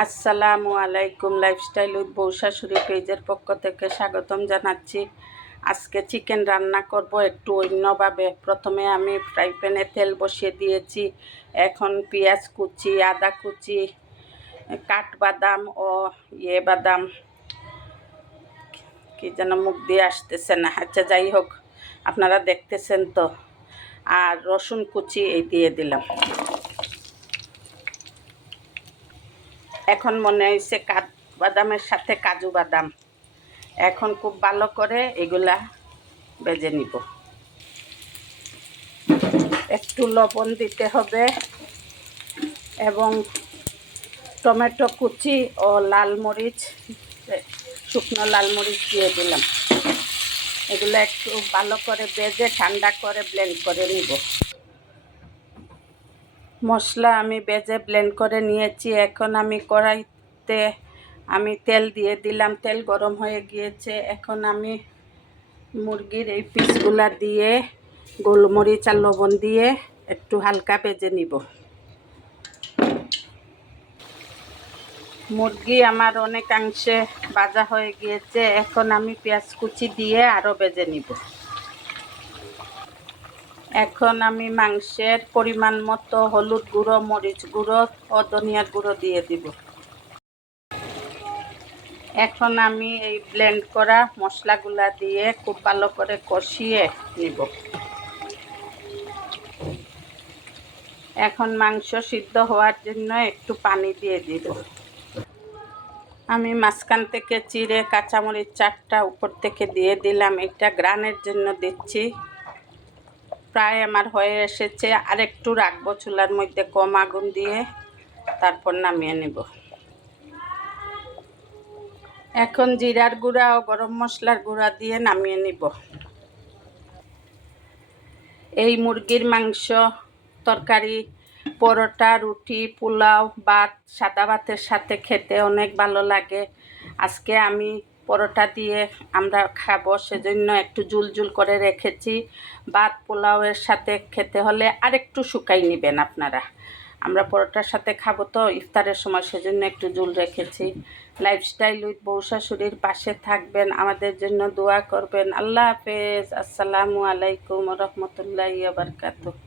আসসালামু আলাইকুম। Lifestyle with বউ শাশুড়ি পেজের পক্ষ থেকে স্বাগতম জানাচ্ছি। আজকে চিকেন রান্না করব একটু অন্যভাবে। প্রথমে আমি ফ্রাই প্যানে তেল বসিয়ে দিয়েছি। এখন পেঁয়াজ কুচি, আদা কুচি, কাঠবাদাম ও বাদাম, কি যেন মুখ দিয়ে আসতেছে না, আচ্ছা যাই হোক, আপনারা দেখতেছেন তো, আর রসুন কুচি এই দিয়ে দিলাম। এখন মনে হয়েছে কাঠবাদামের সাথে কাজু বাদাম। এখন খুব ভালো করে এগুলা ভেজে নিব। একটু লবণ দিতে হবে এবং টমেটো কুচি ও লাল মরিচ, শুকনো লাল মরিচ দিয়ে দিলাম। এগুলো একটু ভালো করে ভেজে ঠান্ডা করে ব্লেন্ড করে নিব। মশলা আমি ভেজে ব্লেন্ড করে নিয়েছি। এখন আমি কড়াইতে তেল দিয়ে দিলাম। তেল গরম হয়ে গিয়েছে। এখন আমি মুরগির এই পিসগুলা দিয়ে গোলমরিচ আর লবণ দিয়ে একটু হালকা ভেজে নিব। মুরগি আমার অনেকাংশে ভাজা হয়ে গিয়েছে। এখন আমি পেঁয়াজ কুচি দিয়ে আরও ভেজে নিব। এখন আমি মাংসের পরিমাণ মতো হলুদ গুঁড়ো, মরিচ গুঁড়ো ও ধনিয়ার গুঁড়ো দিয়ে দিব। এখন আমি এই ব্লেন্ড করা মশলাগুলা দিয়ে খুব ভালো করে কষিয়ে নিব। এখন মাংস সিদ্ধ হওয়ার জন্য একটু পানি দিয়ে দিব। আমি মাঝখান থেকে চিড়ে কাঁচামরিচ 4টা উপর থেকে দিয়ে দিলাম। এটা গ্রানের জন্য দিচ্ছি। প্রায় আমার হয়ে এসেছে। আরেকটু রাখবো চুলার মধ্যে কম আগুন দিয়ে, তারপর নামিয়ে নেব। এখন জিরার গুঁড়া ও গরম মশলার গুঁড়া দিয়ে নামিয়ে নিব। এই মুরগির মাংস তরকারি পরোটা, রুটি, পোলাও, ভাত, সাদা ভাতের সাথে খেতে অনেক ভালো লাগে। আজকে আমি পরোটা দিয়ে আমরা খাবো, সেজন্য একটু জুল করে রেখেছি। ভাত পোলাওয়ের সাথে খেতে হলে আরেকটু শুকাই নেবেন আপনারা। আমরা পরোটার সাথে খাবো তো ইফতারের সময়, সেজন্য একটু জুল রেখেছি। লাইফস্টাইল উইথ বউ শাশুড়ির পাশে থাকবেন, আমাদের জন্য দোয়া করবেন। আল্লাহ হাফেজ। আসসালামু আলাইকুম রহমতুল্লাহি ওয়া বারাকাতুহু।